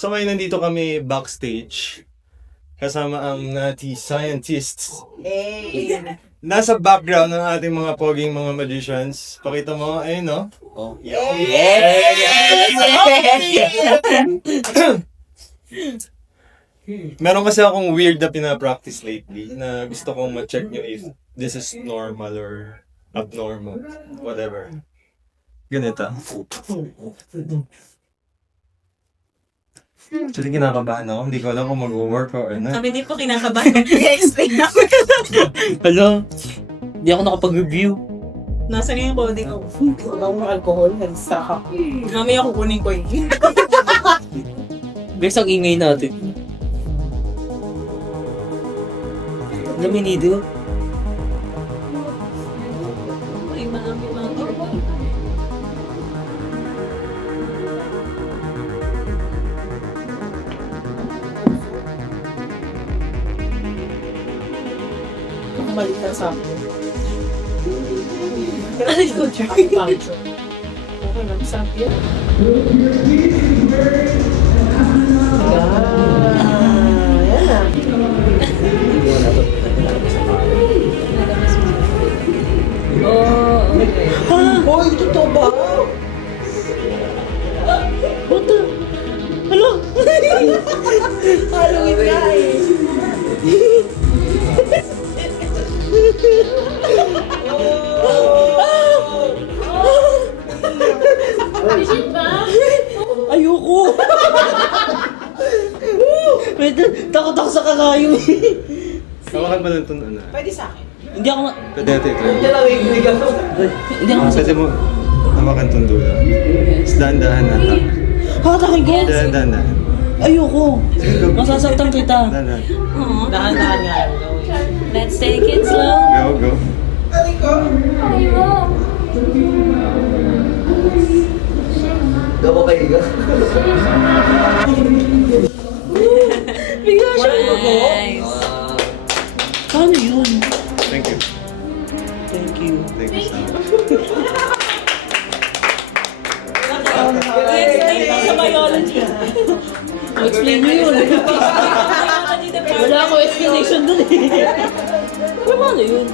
So ngayon nandito kami backstage. Kasama ang Nati Scientists. Hey! Nasa background ng ating mga poging mga magicians. Pakita mo, ayun no? Oh. Meron kasi akong weird na pinapractice lately na gusto kong ma-check nyo if this is normal or abnormal. Whatever. Ganito. Actually, kinakabahan ako. Hindi ko alam kung mag-work o ano. Kami din po kinakabahan. I-explain na. Hello? Hindi ako nakapag-review. Nasaan yung coding ko? Ang alcohol, nag-stock ako. Mamaya kukunin ko yun. Guys, ang ingay natin. Laminido. Ay, marami. Balik na sa akin. Ano ko, Acupuncture. Okay lang, sabi yan. Yan na. Hoy, totoo ba? What the? Hello? Halloween nga eh. Ayoko! Wait, takot ako sa kakayo eh. Hawakan ba lang itong ano? Pwede sa akin. Hindi ako ma... Pwede natin ito. Yan lang yung bigat ko. Hindi ako Pwede mo hawakan itong dulo. Tapos dahan-dahan na tap. Hatakin ko! Dahan-dahan. Ayoko! Sige, go. Masasaktan kita. Dahan-dahan. Dahan-dahan nga. Let's take it slow. Go, go. Daw kayo ka? Bigla siya ako. Nice. Paano yun? Thank you. Thank you. Thank you so much. I-explain mo sa biology. Explain mo yun. Biology Wala akong explanation dun eh. Paano yun?